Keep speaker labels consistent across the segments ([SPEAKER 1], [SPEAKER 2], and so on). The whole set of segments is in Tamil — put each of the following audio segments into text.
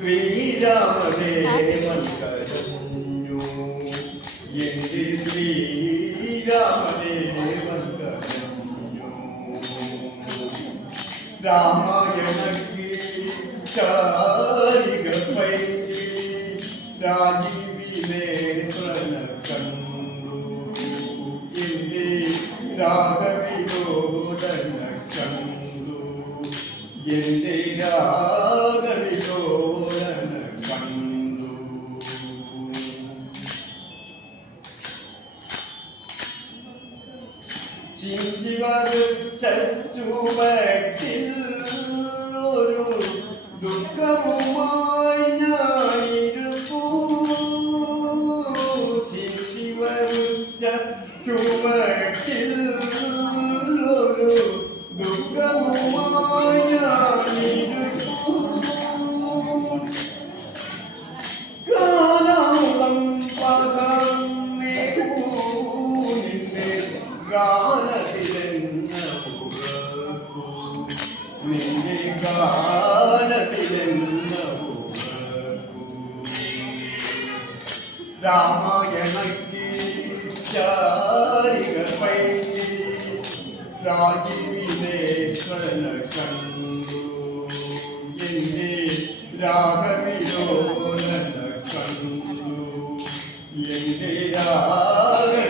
[SPEAKER 1] ശ്രീരാമദേവൻ കരഞ്ഞു എന്റെ ശ്രീരാമദേവൻ കരഞ്ഞു രാമായണക്ക് ചാരിക പൈകി രാജീവിനെ കണ്ടു എന്റെ രാഗവിലോടന കണ്ടു എന്റെ രാഗവിശോധന കണ്ടു ചിന്തി ഒരു ദുഃഖവുമായി ഞാനിരുപ്പൂ ചിന്തി വറുച്ച ചുവട്ടിൽ രാമായണക്ക് ചാരിക പൈ രാജീവിനേശ്വരന കണ്ടു എന്നെ രാഘവിലോലന കണ്ടു എന്റെ രാഘവ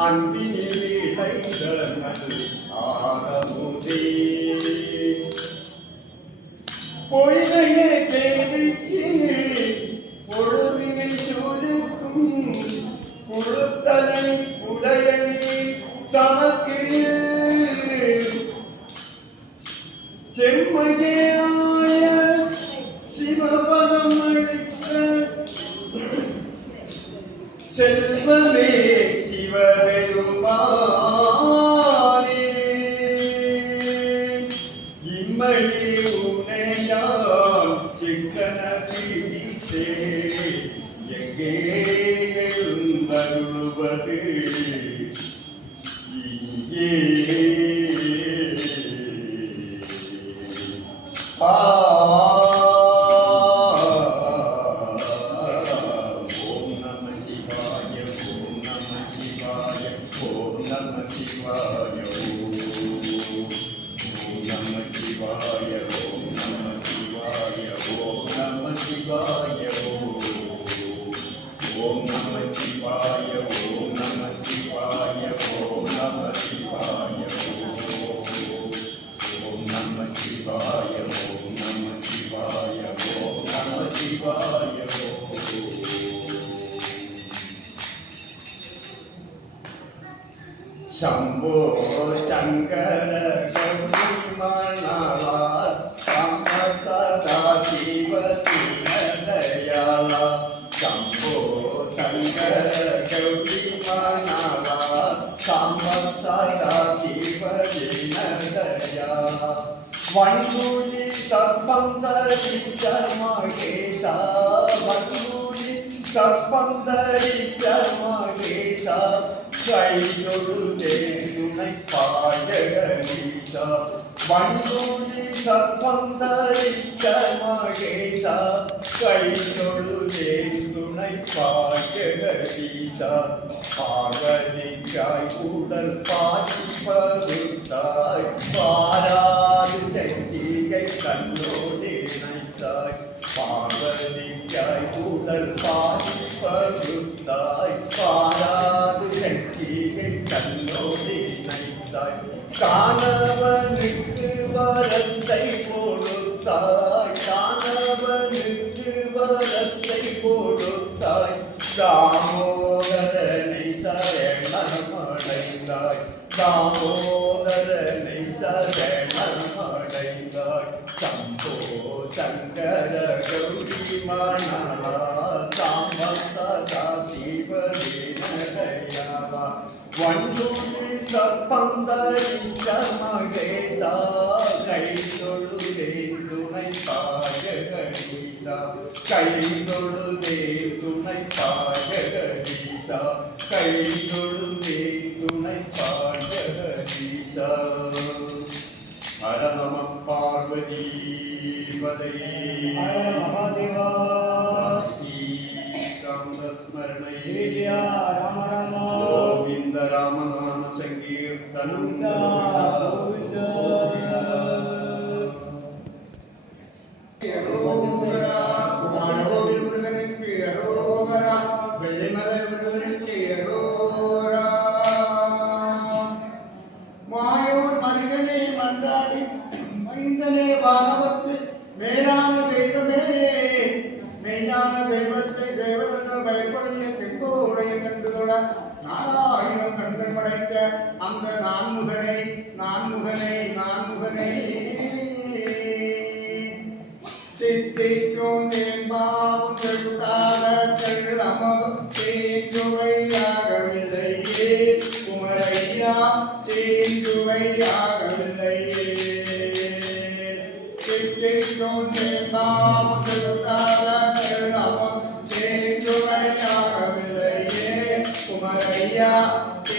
[SPEAKER 1] அன்பினில் இழைந்தனது ஆரமுதே பொய்கையே கேள்விக்கு பொழுதினை சுருக்கும் புழுத்தலை உடைய தனக்கு செம்மையாய சிவபதம் அளித்த செல்வமே
[SPEAKER 2] கண்ட கௌரி மனவா சம்பத்தாயி பரிணதயா வன்கூலி சம்பந்தரி சர்மகேதா வன்கூலி சம்பந்தரி சர்மகேதா கையொழுதே துணை பாடகீதா வன்கூலி கையொழுதே துணை பாடகீசா பார்வதிக்காய் உடல் பாதிப்பதுத்தாய் பாராது செஞ்சிகை கண்ணோடு நினைத்தாய் பார்வதிக்காய் உடல் பாதிப்பதுத்தாய் பாராது செஞ்சிகை கண்ணோடு நினைத்தாய் காணவனுக்கு சங்கர கௌரி மணவா சாம்பசா சிவதேனதயாவா வண்டூரி சப்பந்தரிச்ச மகேதா கை தொழுதே துணை பாஜகீதா கை தொழுதே துணை பாஜகீதா கை शिवदयी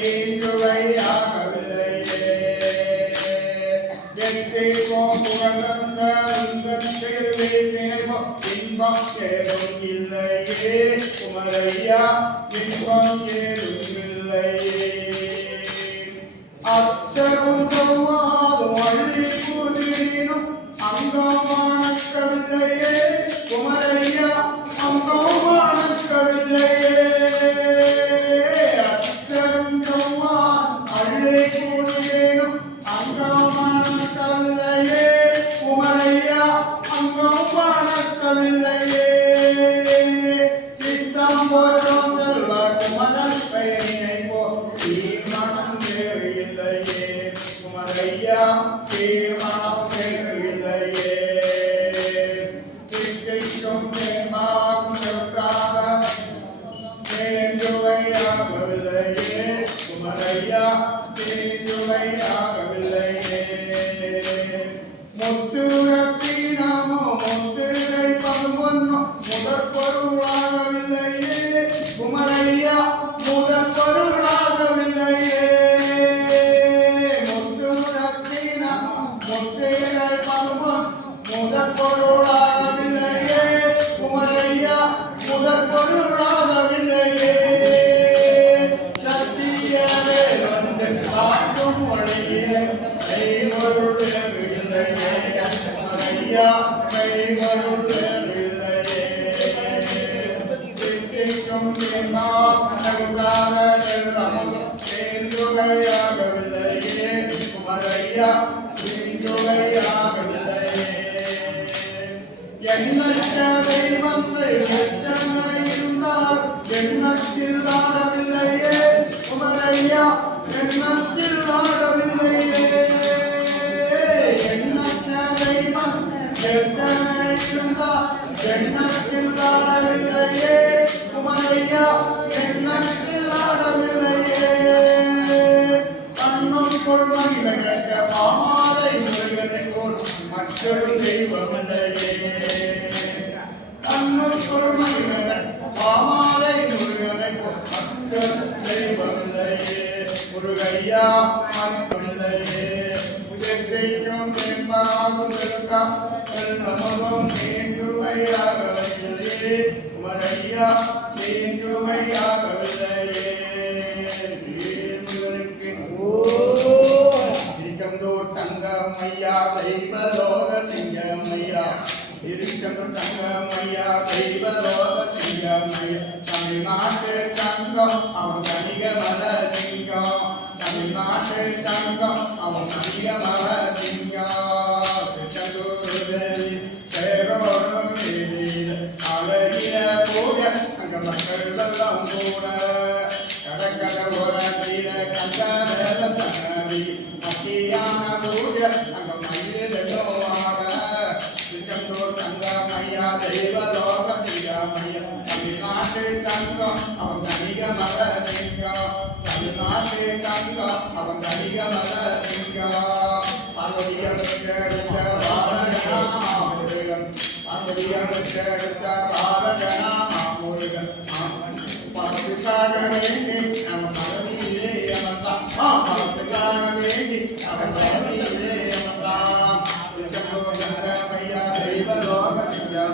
[SPEAKER 2] தேஞ்சுவையாகவில்லையே எங்கேயும் புகழ்ந்த உங்கள் இன்பம் ஏதும் இல்லையே குமரையா இன்பம் ஏதும் இல்லையே அச்சரும் அள்ளி குமரையா முருகையா மற்றொன்றையே உதவியும் என்பாகும் இருக்கா நமகம் வேண்டுமையாக உமரையா வேண்டுமையாக இருக்கந்தோர் தெய்வலோக திங்கமையா இருக்கந்தோர் தங்கமையா தெய்வலோக திங்கமையா தமிழ்நாட்டு தங்கம் அவன் கணிக மல திங்கம் தமிழ்நாட்டு தங்கம் அவன் கணிக மல திங்கம் அழகிய போக அங்க மக்கள் எல்லாம் கூட கடற்கட ஒரு கண்ட தனவி மத்தியான பூஜ அங்க மயில் வாழ திருச்செந்தூர் தங்கமையா தெய்வ லோக திங்கமையா தமிழ்நாட்டு தங்கம் அவன் கணிக மல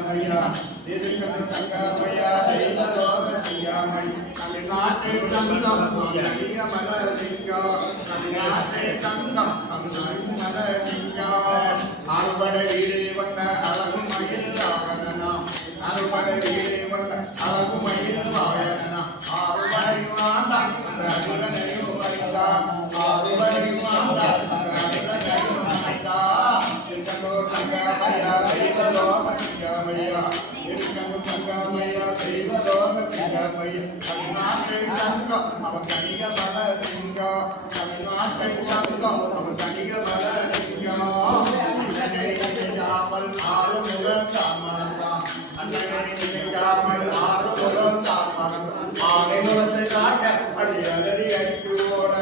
[SPEAKER 2] திங்கமையா திருக்கண் தங்கமையா தெய்வ லோக திங்கமை தமிழ்நாட்டு தங்கம் அதிக மலர் திங்கம் தமிழ்நாட்டு தங்கம் அவன் கணிக பல திங்கம் தமிழ்நாட்டை தங்கம் அவன் கணிக மல திங்கம் அண்ணனை நினைக்காமல் ஆறு முதல் தாமரம் அண்ணனை நினைக்காமல் ஆறு முதல் தாமரம் ஆனை முகத்தை காட்ட அடி அலறி அடித்து ஓட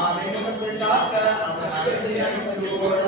[SPEAKER 2] ஆனை முகத்தை காட்ட அவன் அலறி அடித்து ஓட